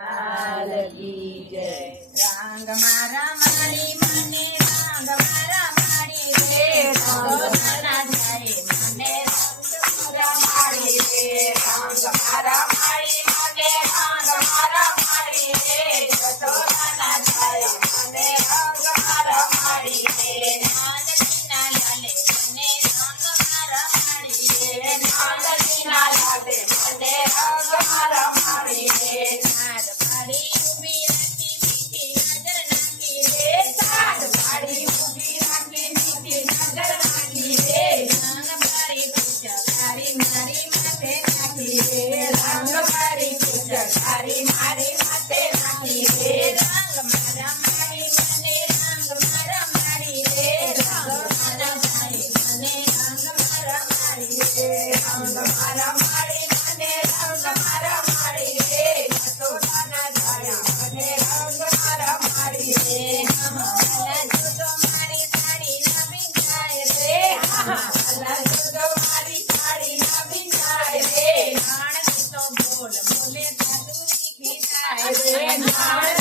લાલ કી જય. રંગ મારા મારી મને રંગ મારા મારી રે રંગ મારા જાય મને રંગ મારા મારી રે રંગ મારા મારી મને રંગ મારા મારી રે જસોદાના જાય મને રંગ મારા મારી રે નાનકીના લાલે મને રંગ મારા મારી રે નાનકીના લાલે મને રંગ મારા મારી રે સાદ પાડી ઊભી રાખી મીઠી નજર નાખી રે સાદ પાડી ઊભી રાખી મીઠી નજર નાખી રે રંગ મારી પિચકારી મારી માથે નાખી રે રંગ મારી પિચકારી મારી માથે નાખી રે રંગ મારા મારી મને રંગ મારા મારી રે રંગ મારા મારી મને રંગ મારા મારી રે રંગ મારા મારી મને રંગ મારા મારી રે જસોદાના જાય મને રંગ મારા મારી રે અલા જોજો મારી સાડી ના ભીંજાય રે અલા જોજો મારી સાડી ના ભીંજાય રે નાણ તો બોલ બોલે જાદુ શીખી જાય રે નાણ